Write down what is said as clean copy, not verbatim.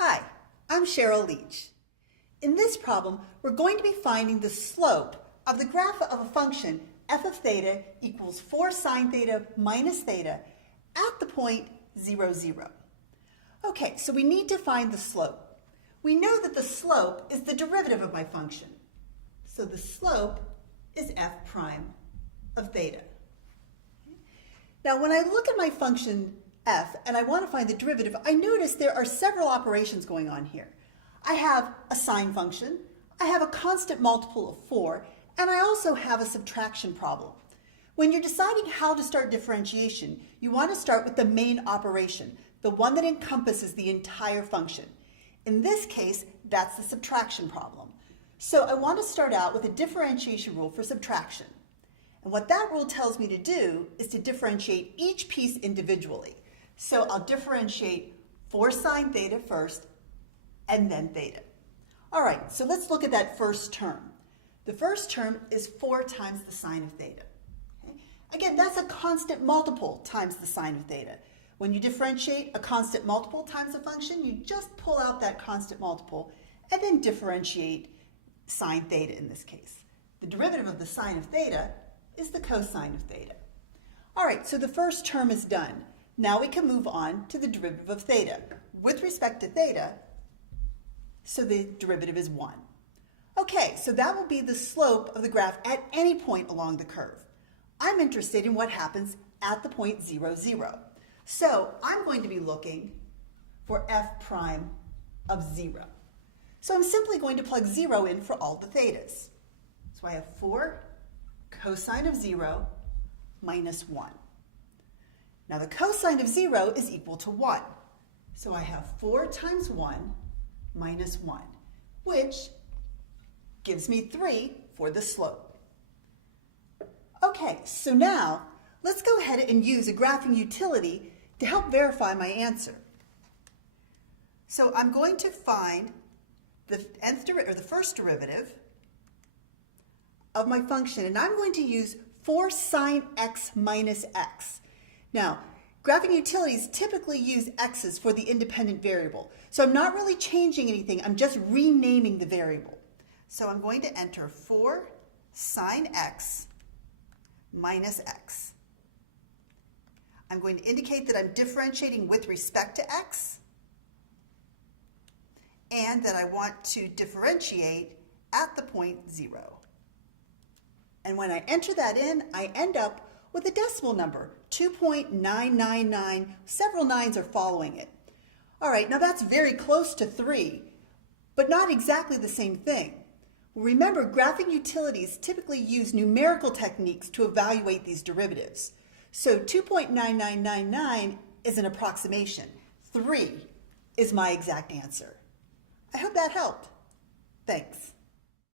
Hi, I'm Cheryl Leach. In this problem, we're going to be finding the slope of the graph of a function f of theta equals 4 sine theta minus theta at the point 0, 0. Okay, so we need to find the slope. We know that the slope is the derivative of my function. So the slope is f prime of theta. Now when I look at my function f and I want to find the derivative, I notice there are several operations going on here. I have a sine function, I have a constant multiple of 4, and I also have a subtraction problem. When you're deciding how to start differentiation, you want to start with the main operation, the one that encompasses the entire function. In this case, that's the subtraction problem. So I want to start out with a differentiation rule for subtraction. And what that rule tells me to do is to differentiate each piece individually. So I'll differentiate 4 sine theta first, and then theta. All right, so let's look at that first term. The first term is 4 times the sine of theta. Okay? Again, that's a constant multiple times the sine of theta. When you differentiate a constant multiple times a function, you just pull out that constant multiple and then differentiate sine theta in this case. The derivative of the sine of theta is the cosine of theta. All right, so the first term is done. Now we can move on to the derivative of theta. With respect to theta, so the derivative is 1. Okay, so that will be the slope of the graph at any point along the curve. I'm interested in what happens at the point 0, 0. So I'm going to be looking for f prime of 0. So I'm simply going to plug 0 in for all the thetas. So I have 4 cosine of 0 minus 1. Now the cosine of 0 is equal to 1. So I have 4 times 1 minus 1, which gives me 3 for the slope. Okay, so now let's go ahead and use a graphing utility to help verify my answer. So I'm going to find the first derivative of my function, and I'm going to use 4 sine x minus x. Now, graphing utilities typically use x's for the independent variable. So I'm not really changing anything, I'm just renaming the variable. So I'm going to enter 4 sine x minus x. I'm going to indicate that I'm differentiating with respect to x and that I want to differentiate at the point 0. And when I enter that in, I end up with a decimal number, 2.999. Several 9s are following it. All right, now that's very close to 3, but not exactly the same thing. Remember, graphing utilities typically use numerical techniques to evaluate these derivatives. So 2.9999 is an approximation. 3 is my exact answer. I hope that helped. Thanks.